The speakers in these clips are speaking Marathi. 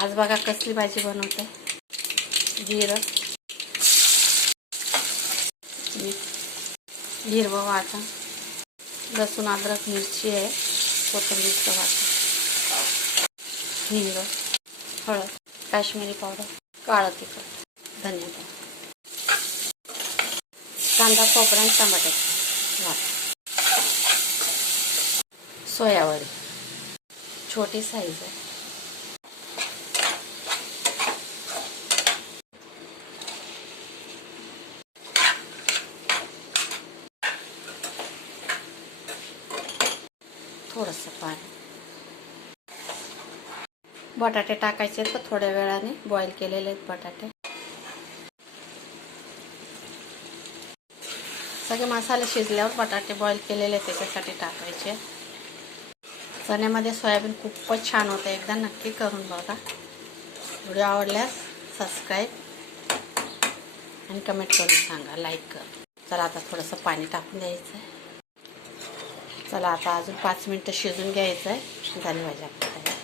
आज बघा कसली भाजी बनवते. जिरं, हिरवं वाटण, लसूण, अद्रक, मिरची आहे, कोथिंबीरचं वाटण, हिंग, हळद, काश्मीरी पावडर, काळं तिखट, धनिया पावडर, कांदा, खोबरं आणि टमाट्याचं वाटण, सोयावडी छोटी साईज आहे. थोडंसं पाणी. बटाटे टाकायचे तर थोड्या वेळाने बॉईल केलेले आहेत बटाटे. सगळे मसाले शिजल्यावर बटाटे बॉईल केलेले त्याच्यासाठी टाकायचे. चण्यामध्ये सोयाबीन खूपच छान होतं. एकदा नक्की करून बघा. व्हिडिओ आवडल्यास सबस्क्राईब आणि कमेंट करून सांगा, लाईक कर. चला आता थोडंसं पाणी टाकून द्यायचं आहे. चला आता अजून 5 मिनटं शिजून घ्यायचं आहे. झाली भाजी आपली तयार.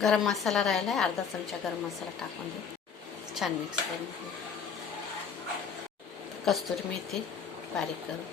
गरम मसाला राहिला आहे, अर्धा चमचा गरम मसाला टाकून दे. छान मिक्स करून. कस्तुरी मेथी बारीक करून.